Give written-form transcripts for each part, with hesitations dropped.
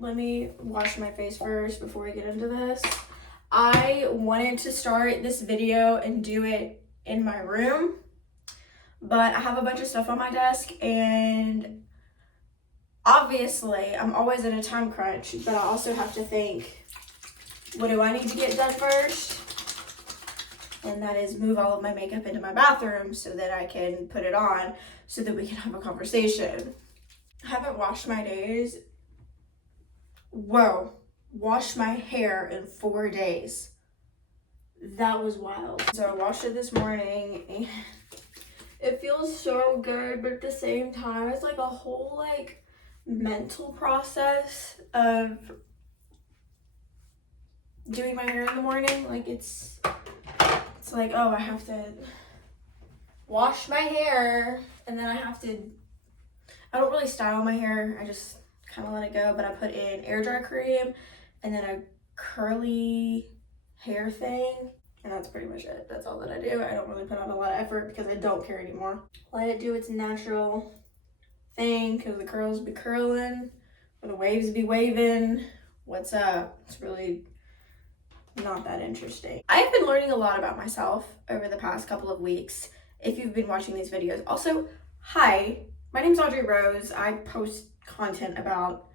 Let me wash my face first before I get into this. I wanted to start this video and do it in my room, but I have a bunch of stuff on my desk, and obviously I'm always in a time crunch, but I also have to think, what do I need to get done first? And that is move all of my makeup into my bathroom so that I can put it on so that we can have a conversation. I haven't washed my days. Washed my hair in 4 days. That was wild. So I washed it this morning and it feels so good, but at the same time, it's like a whole like mental process of doing my hair in the morning. Like it's like, oh, I have to wash my hair, and then I don't really style my hair. I just kind of let it go, but I put in air dry cream and then a curly hair thing, and that's pretty much it. That's all that I do. I don't really put on a lot of effort because I don't care anymore. Let it do its natural thing, because the curls be curling or the waves be waving. What's up? It's really not that interesting. I've been learning a lot about myself over the past couple of weeks, if you've been watching these videos. Also, hi, my name's Audrey Rose. I post content about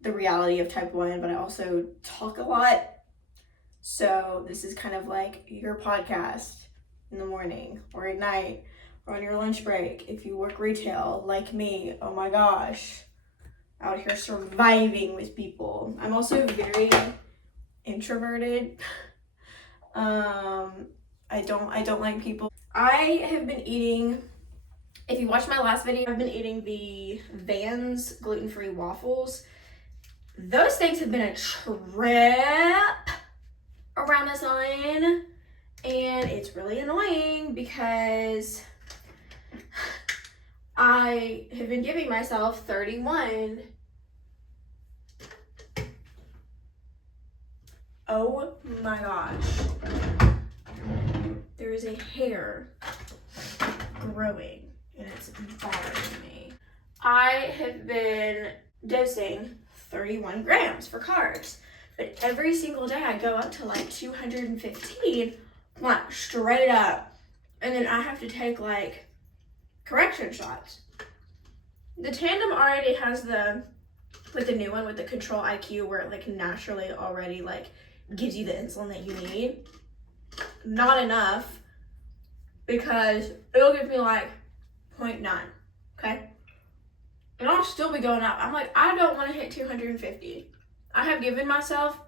the reality of type 1, but I also talk a lot. So this is kind of like your podcast in the morning or at night or on your lunch break. If you work retail like me, oh my gosh, out here surviving with people. I'm also very introverted. I don't like people. I have been eating, if you watched my last video, I've been eating the Vans gluten-free waffles. Those things have been a trip around the sun, and it's really annoying because I have been giving myself 31. Oh my gosh. There is a hair growing and it's bothering me. I have been dosing 31 grams for carbs, but every single day I go up to like 215, like straight up. And then I have to take like correction shots. The Tandem already has with the new one with the Control IQ, where it like naturally already like gives you the insulin that you need. Not enough, because it'll give me like 0.9, okay? And I'll still be going up. I'm like, I don't want to hit 250. I have given myself,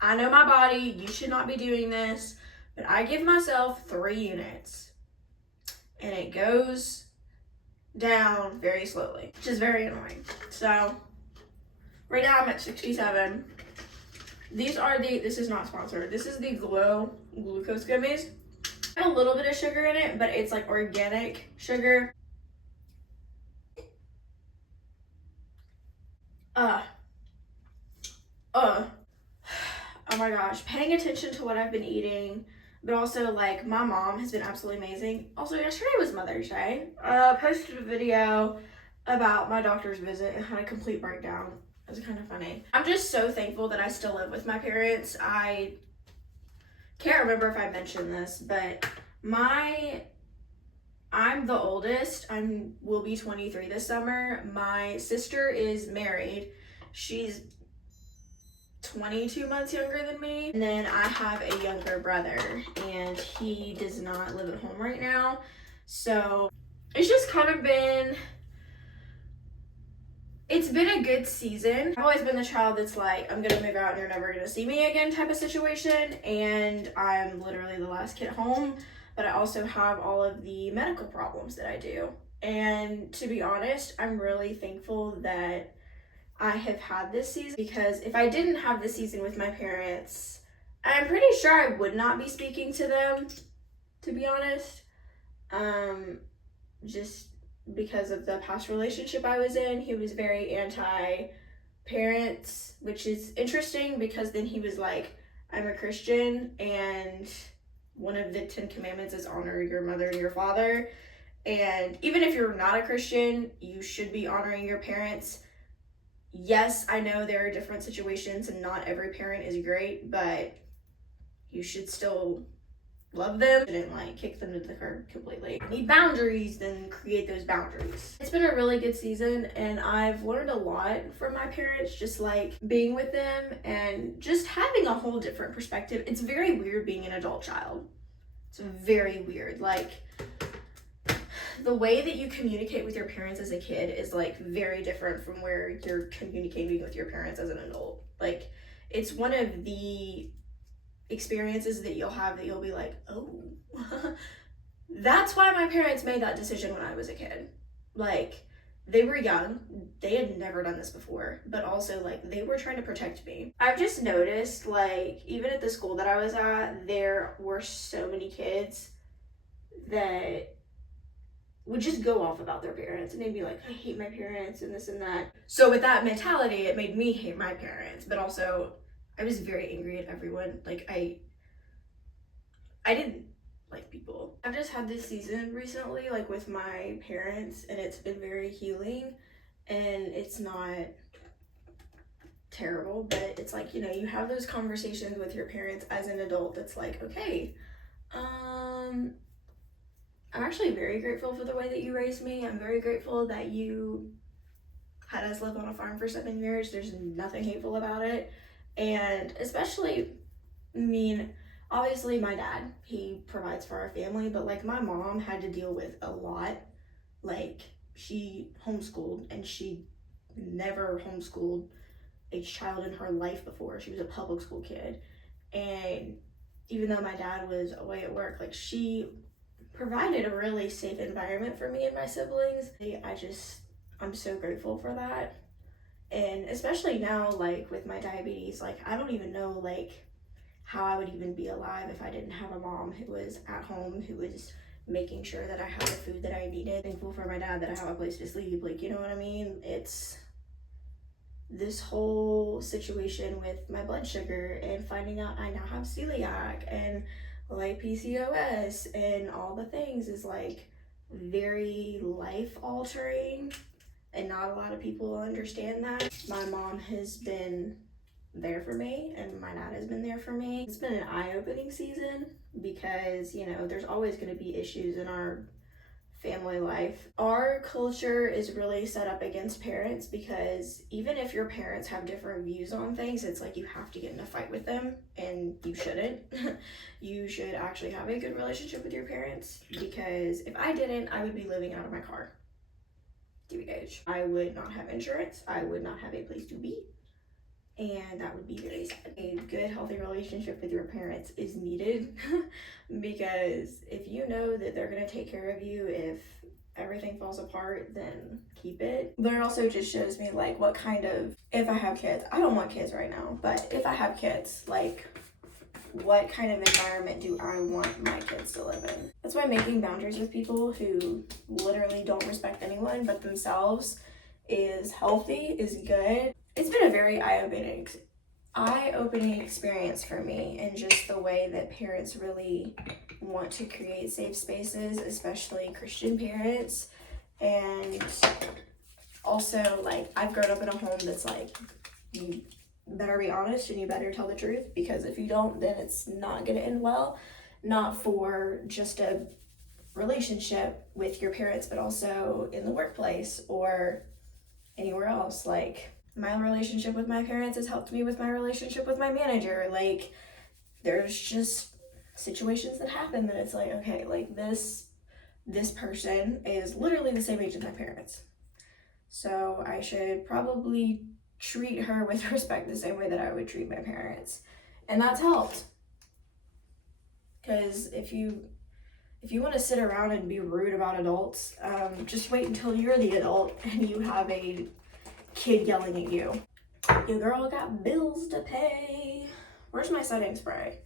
I know my body, you should not be doing this, but I give myself 3 units. And it goes down very slowly, which is very annoying. So, right now I'm at 67. This is not sponsored. This is the Glow glucose gummies. I have a little bit of sugar in it, but it's like organic sugar. Oh my gosh, paying attention to what I've been eating, but also like my mom has been absolutely amazing. Also, yesterday was Mother's Day. Posted a video about my doctor's visit and had a complete breakdown. It was kind of funny. I'm just so thankful that I still live with my parents. I can't remember if I mentioned this, but I'm the oldest. Will be 23 this summer. My sister is married. She's 22 months younger than me. And then I have a younger brother, and he does not live at home right now. So it's just kind of been, it's been a good season. I've always been the child that's like, I'm gonna move out and you're never gonna see me again type of situation. And I'm literally the last kid home, but I also have all of the medical problems that I do. And to be honest, I'm really thankful that I have had this season, because if I didn't have this season with my parents, I'm pretty sure I would not be speaking to them, to be honest. Just because of the past relationship I was in. He was very anti-parents, which is interesting because then he was like, I'm a Christian and one of the 10 commandments is honor your mother and your father. And even if you're not a Christian, you should be honoring your parents. yes, I know there are different situations and not every parent is great, but you should still love them and like kick them to the curb completely. Need boundaries, then create those boundaries. It's been a really good season and I've learned a lot from my parents, just like being with them and just having a whole different perspective. It's very weird being an adult child. It's very weird. Like, the way that you communicate with your parents as a kid is like very different from where you're communicating with your parents as an adult. Like, it's one of the experiences that you'll have that you'll be like, oh, that's why my parents made that decision when I was a kid. Like, they were young, they had never done this before, but also like they were trying to protect me. I've just noticed, like, even at the school that I was at, there were so many kids that would just go off about their parents and they'd be like, I hate my parents and this and that. So with that mentality, it made me hate my parents, but also I was very angry at everyone. Like, I didn't like people. I've just had this season recently, like with my parents, and it's been very healing, and it's not terrible, but it's like, you know, you have those conversations with your parents as an adult that's like, okay, I'm actually very grateful for the way that you raised me. I'm very grateful that you had us live on a farm for 7 years. There's nothing hateful about it. And especially, I mean, obviously my dad, he provides for our family, but like my mom had to deal with a lot. Like, she homeschooled and she never homeschooled a child in her life before. She was a public school kid. And even though my dad was away at work, like, she provided a really safe environment for me and my siblings. I'm so grateful for that. And especially now, like with my diabetes, like I don't even know like how I would even be alive if I didn't have a mom who was at home, who was making sure that I had the food that I needed. Thankful for my dad that I have a place to sleep. Like, you know what I mean? It's this whole situation with my blood sugar and finding out I now have celiac and like PCOS and all the things is like very life altering, and not a lot of people understand that. My mom has been there for me and my dad has been there for me. It's been an eye-opening season because, you know, there's always going to be issues in our family life. Our culture is really set up against parents because even if your parents have different views on things, it's like you have to get in a fight with them, and you shouldn't. You should actually have a good relationship with your parents, because if I didn't, I would be living out of my car. TBH. I would not have insurance, I would not have a place to be, and that would be very sad. A good, healthy relationship with your parents is needed because if you know that they're going to take care of you if everything falls apart, then keep it. But it also just shows me like what kind of, if I have kids, I don't want kids right now, but if I have kids, like what kind of environment do I want my kids to live in? That's why making boundaries with people who literally don't respect anyone but themselves is healthy, is good. It's been a very eye-opening experience for me, and just the way that parents really want to create safe spaces, especially Christian parents. And also, like, I've grown up in a home that's like, you better be honest and you better tell the truth, because if you don't, then it's not going to end well. Not for just a relationship with your parents, but also in the workplace or anywhere else. Like, my relationship with my parents has helped me with my relationship with my manager. Like, there's just situations that happen that it's like, okay, like this person is literally the same age as my parents, so I should probably treat her with respect the same way that I would treat my parents. And that's helped, because if you want to sit around and be rude about adults, just wait until you're the adult and you have a kid yelling at you. Your girl got bills to pay. Where's my setting spray?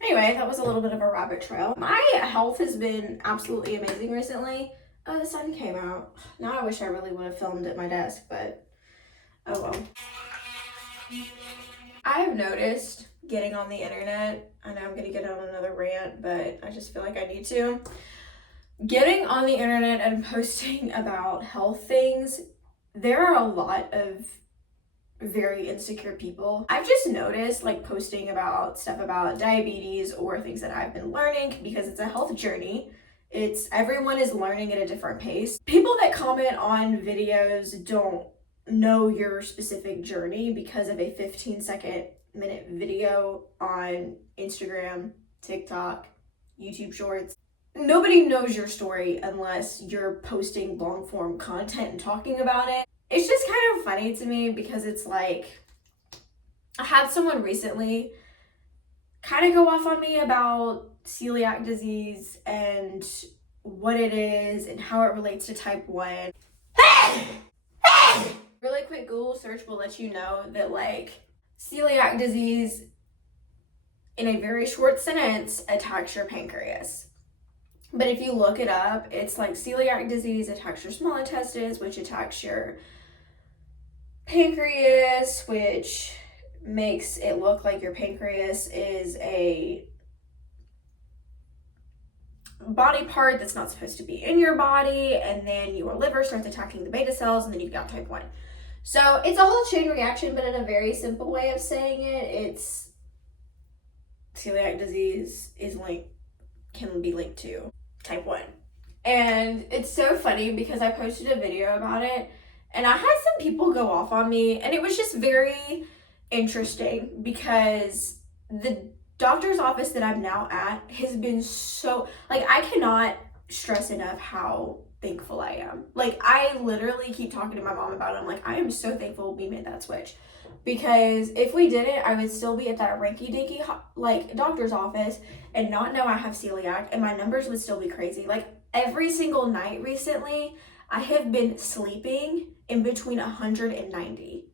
Anyway, that was a little bit of a rabbit trail. My health has been absolutely amazing recently. Oh, the sun came out. Now I wish I really would have filmed at my desk, but oh well. I've noticed getting on the internet, I know I'm gonna get on another rant, but I just feel like I need to. Getting on the internet and posting about health things, there are a lot of very insecure people. I've just noticed like posting about stuff about diabetes or things that I've been learning because it's a health journey. It's everyone is learning at a different pace. People that comment on videos don't know your specific journey because of a 15-minute video on Instagram, TikTok, YouTube Shorts. Nobody knows your story unless you're posting long form content and talking about it. It's just kind of funny to me because it's like, I had someone recently kind of go off on me about celiac disease and what it is and how it relates to type 1. Really quick Google search will let you know that like celiac disease in a very short sentence attacks your pancreas. But if you look it up, it's like celiac disease attacks your small intestines, which attacks your pancreas, which makes it look like your pancreas is a body part that's not supposed to be in your body, and then your liver starts attacking the beta cells, and then you've got type 1. So it's a whole chain reaction, but in a very simple way of saying it, it's celiac disease can be linked to type 1. And it's so funny because I posted a video about it and I had some people go off on me, and it was just very interesting because the doctor's office that I'm now at has been so, like, I cannot stress enough how thankful I am. Like, I literally keep talking to my mom about it. I'm like, I am so thankful we made that switch. Because if we didn't, I would still be at that rinky-dinky, like, doctor's office and not know I have celiac, and my numbers would still be crazy. Like, every single night recently, I have been sleeping in between 190.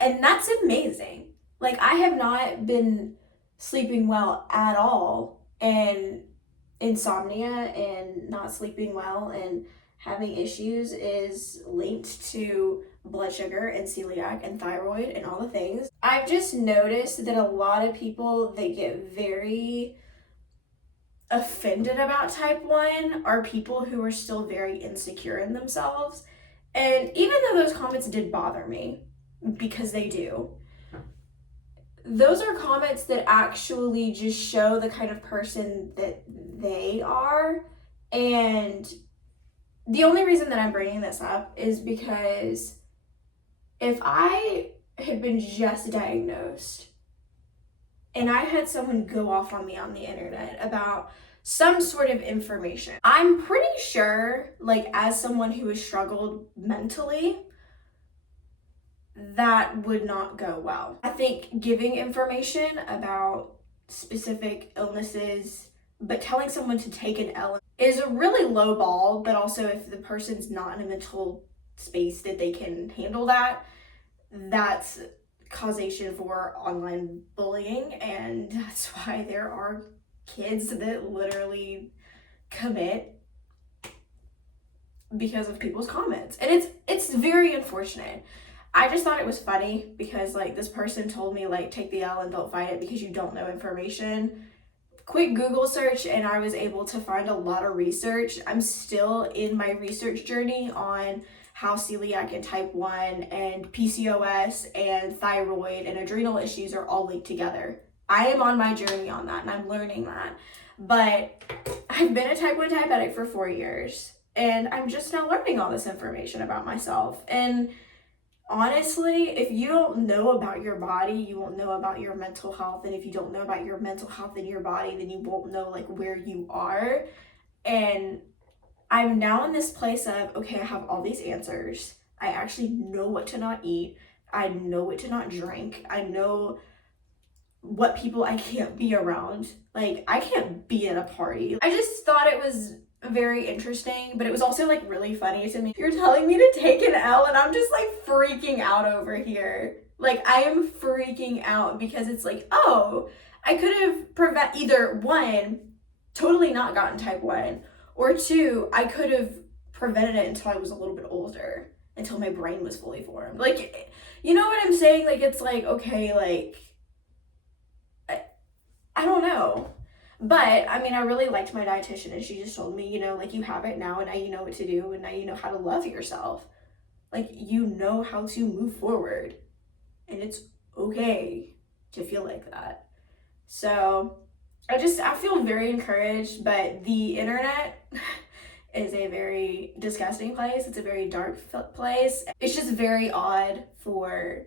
And that's amazing. Like, I have not been sleeping well at all, and insomnia and not sleeping well and having issues is linked to blood sugar and celiac and thyroid and all the things. I've just noticed that a lot of people that get very offended about type 1 are people who are still very insecure in themselves. And even though those comments did bother me, because they do, those are comments that actually just show the kind of person that they are. And the only reason that I'm bringing this up is because if I had been just diagnosed and I had someone go off on me on the internet about some sort of information, I'm pretty sure, like, as someone who has struggled mentally, that would not go well. I think giving information about specific illnesses, but telling someone to take an L is a really low ball, but also if the person's not in a mental space that they can handle that, that's causation for online bullying, and that's why there are kids that literally commit because of people's comments. And it's very unfortunate. I just thought it was funny because, like, this person told me, like, take the L and don't fight it because you don't know information. Quick Google search and I was able to find a lot of research. I'm still in my research journey on how celiac and type 1 and PCOS and thyroid and adrenal issues are all linked together. I am on my journey on that and I'm learning that. But I've been a type 1 diabetic for 4 years and I'm just now learning all this information about myself. And honestly, if you don't know about your body, you won't know about your mental health. And if you don't know about your mental health and your body, then you won't know, like, where you are. And I'm now in this place of, okay, I have all these answers. I actually know what to not eat. I know what to not drink. I know what people I can't be around. Like, I can't be at a party. I just thought it was very interesting, but it was also, like, really funny to me. You're telling me to take an L and I'm just, like, freaking out over here. Like, I am freaking out because it's like, oh, I could have either 1, totally not gotten type 1, or 2, I could have prevented it until I was a little bit older, until my brain was fully formed. Like, you know what I'm saying? Like, it's like, okay, like, I don't know. But I mean, I really liked my dietitian, and she just told me, you know, like, you have it now, and now you know what to do, and now you know how to love yourself. Like, you know how to move forward, and it's okay to feel like that. So I feel very encouraged, but the internet is a very disgusting place. It's a very dark place. It's just very odd for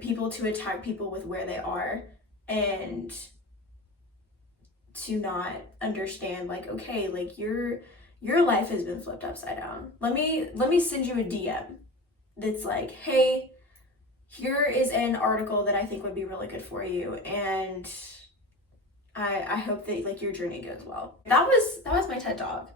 people to attack people with where they are, and to not understand, like, okay, like, your life has been flipped upside down. Let me send you a DM that's like, hey, here is an article that I think would be really good for you, and I hope that, like, your journey goes well. That was my TED Talk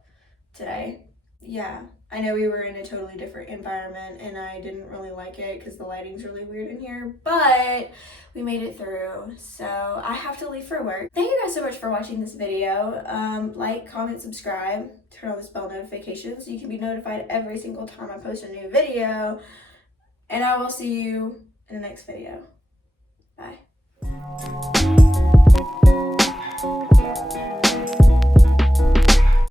today. Yeah, I know we were in a totally different environment, and I didn't really like it because the lighting's really weird in here, but we made it through. So I have to leave for work. Thank you guys so much for watching this video. Like, comment, subscribe, turn on the bell notifications so you can be notified every single time I post a new video, and I will see you in the next video. Bye.